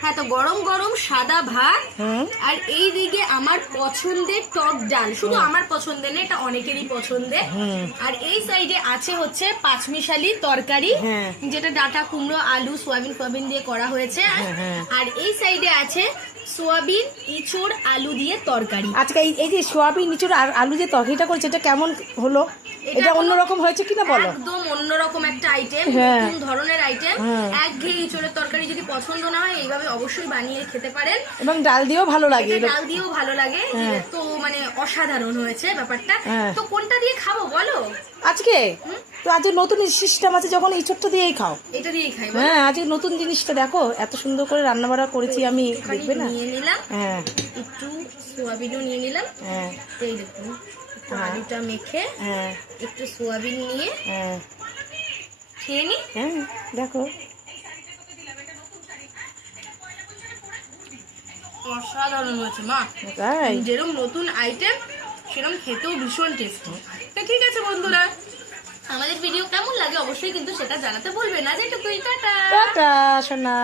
হ্যাঁ, তো গরম গরম সাদা ভাত আর এই দিকে আমার পছন্দের টক ডাল, শুধু আমার পছন্দের না, এটা অনেকেরই পছন্দের। আর এই সাইডে আছে হচ্ছে পাঁচমিশালি তরকারি, যেটা ডাঁটা কুমড়ো আলু সোয়াবিন দিয়ে করা হয়েছে। আর এই সাইডে আছে সোয়াবিন ইঁচড় আলু দিয়ে তরকারি। আজকে এই যে সোয়াবিন ইঁচড় আর আলু দিয়ে তরকারিটা করেছে, এটা কেমন হলো? এটা অন্যরকম হয়েছে কিনা বলো? একদম অন্যরকম একটা আইটেম, নতুন ধরনের আইটেম। একঘেয়ে ইঁচড়ের তরকারি যদি পছন্দ না হয়, এইভাবে অবশ্যই বানিয়ে খেতে পারেন। এবং ডাল দিয়েও ভালো লাগে, ডাল দিয়েও ভালো লাগে। তো মানে অসাধারণ হয়েছে ব্যাপারটা। তো কোনটা দিয়ে খাবো বলো আজকে? তো আজকে নতুন সিস্টেম আছে, যখন ইঁচড়টা দিয়েই খাও। এটা দিয়েই খাই। হ্যাঁ, আজকে নতুন জিনিসটা দেখো, এত সুন্দর করে রান্না বাড়া করেছি আমি, দেখবে না? নিয়ে নিলাম, হ্যাঁ, একটু সোয়াবিনও নিয়ে নিলাম। হ্যাঁ, এই দেখুন, আলুটা মেখে হ্যাঁ, একটু সোয়াবিন নিয়ে হ্যাঁ, খেয়ে নি। হ্যাঁ, দেখো অসাধারণ হয়েছে মা। তাই? যেরকম নতুন আইটেম সেরকম খেতেও ভীষণ টেস্টি। তো ঠিক আছে বন্ধুরা, আমাদের ভিডিও কেমন লাগে অবশ্যই কিন্তু সেটা জানাতে ভুলবে না। যেটুকুই, টাটা। টাটা সোনা।